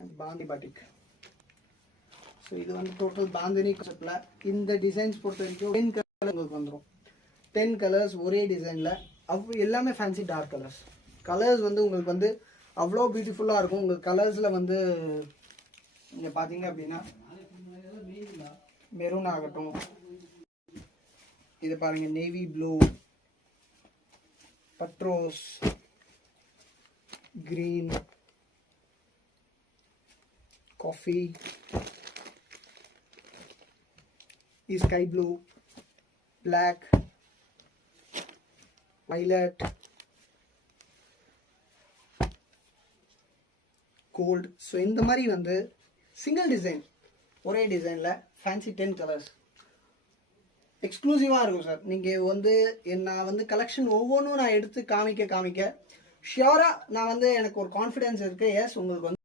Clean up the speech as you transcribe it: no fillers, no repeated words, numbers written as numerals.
And பாந்தி batik. So இது வந்து total bandhani கான்செப்டில் இந்த டிசைன்ஸ் பொறுத்த வரைக்கும் 10 கலர் உங்களுக்கு வந்துடும். 10 கலர்ஸ் ஒரே டிசைனில். எல்லாமே ஃபேன்சி டார்க் கலர்ஸ். கலர்ஸ் வந்து உங்களுக்கு வந்து அவ்வளோ பியூட்டிஃபுல்லாக இருக்கும். உங்களுக்கு கலர்ஸில் வந்து நீங்கள் பார்த்தீங்க அப்படின்னா மெரூன் ஆகட்டும், இது பாருங்கள் நேவி ப்ளூ, பட்ரோஸ், green, coffee, sky blue, black, violet, gold. So இந்த மாதிரி வந்து சிங்கிள் டிசைன் ஒரே டிசைனில் ஃபேன்சி 10 கலர்ஸ் எக்ஸ்க்ளூசிவாக இருக்கும் சார். நீங்கள் வந்து நான் வந்து கலெக்ஷன் ஒவ்வொன்றும் நான் எடுத்து காமிக்க ஷியோராக நான் வந்து எனக்கு ஒரு கான்ஃபிடென்ஸ் இருக்குது. எஸ் உங்களுக்கு வந்து